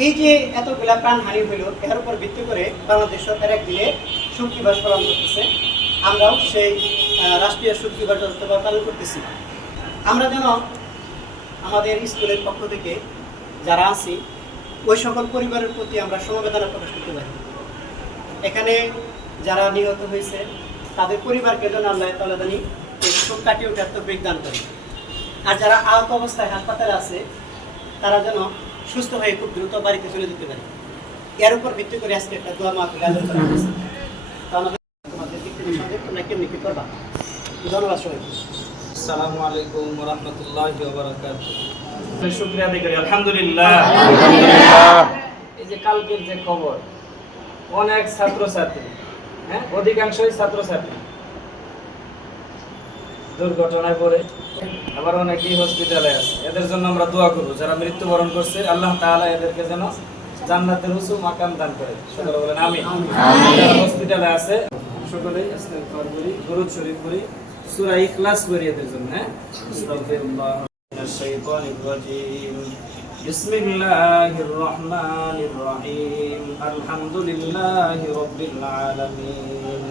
এই যে এতগুলা প্রাণহানি হইল, এর উপর ভিত্তি করে বাংলাদেশ সরকার একদিনে শোক দিবস পালন করতেছে। আমরাও সেই রাষ্ট্রীয় শোক দিবস যথাযথভাবে পালন করতেছি। আমরা যেন আমাদের স্কুলের পক্ষ থেকে যারা আছি, ওই সকল পরিবারের প্রতি আমরা সমবেদনা প্রকাশ করতে পারি। এখানে যারা নিহত হয়েছে, তাদের পরিবারকে যেন আল্লাহ তালা জানি এই শোক কাটিয়ে ওঠার তো করে আর যারা আহত অবস্থায় হাসপাতালে আছে, তারা যেন সুস্থ হয়ে খুব দ্রুত বাড়িতে চলে যেতে পারে। এর উপর ভিত্তি করে আজকে একটা দোয়া মাহফিল আয়োজন করা হয়েছে। তো আমাদের তোমাদের দিক থেকে সঙ্গে তোমরা কেমনি কি করবা? ধন্যবাদ সবাইকে। আসসালামু আলাইকুম ওয়া রাহমাতুল্লাহি ওয়া বারাকাতুহু আদায় করি। আলহামদুলিল্লাহ। এই যে কালকের যে খবর অনেক ছাত্রছাত্রী হ্যাঁ? অধিকাংশই ছাত্রছাত্রী। দুর্ঘটনায় পড়ে আবার অনেকেই হসপিটালে আছে এদের জন্য আমরা দোয়া করব যারা মৃত্যুবরণ করছে আল্লাহ তাআলা এদেরকে যেন জান্নাতের উঁচু মাকাম দান করে সকলে বলেন আমিন যারা হসপিটালে আছে সকলেই ইস্তেগফার করি দরুদ শরীফ করি সূরা ইখলাস করি এদের জন্য হ্যাঁ আস্তাগফিরুল্লাহ মিনাশ শাইতানির রাজিম بسم الله الرحمن الرحيم الحمد لله رب العالمين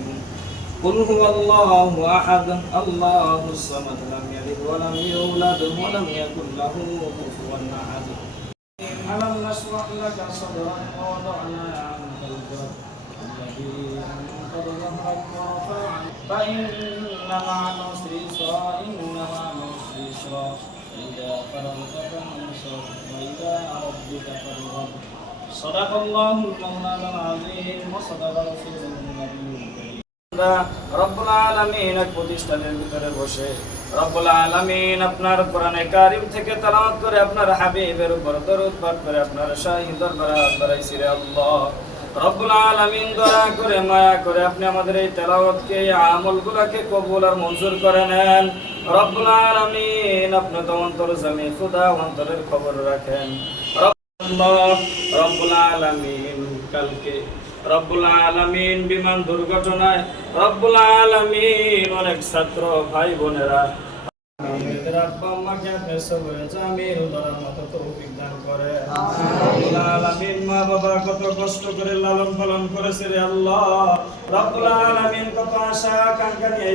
قل هو الله أحد الله الصمد لم يلد ولم يولد ولم يكن له كفوا أحد ألم نشرح لك صدرك ووضعنا عنك الجرح الذي أنقض ظهرك ورفعنا فإن مع العسر يسرا إن مع العسر يسرا إذا فرغت فانصب وإلى ربك فارغب صدق الله المولى العظيم وصدق رسوله النبي الكريم কবুল আর মঞ্জুর করে নেন। রব্বুল আলামিন আপনি তো অন্তর জামি খুদা অন্তরের খবর রাখেন। রব্বুল আলামিন কালকে। রব্বুল আলামিন বিমান দুর্ঘটনায় রব্বুল আলামিন অনেক ছাত্র ভাই বোনেরা লালন পালন করেছে রে আল্লাহ। রব্বুল আলামিন কত আশা আকাঙ্ক্ষা নিয়ে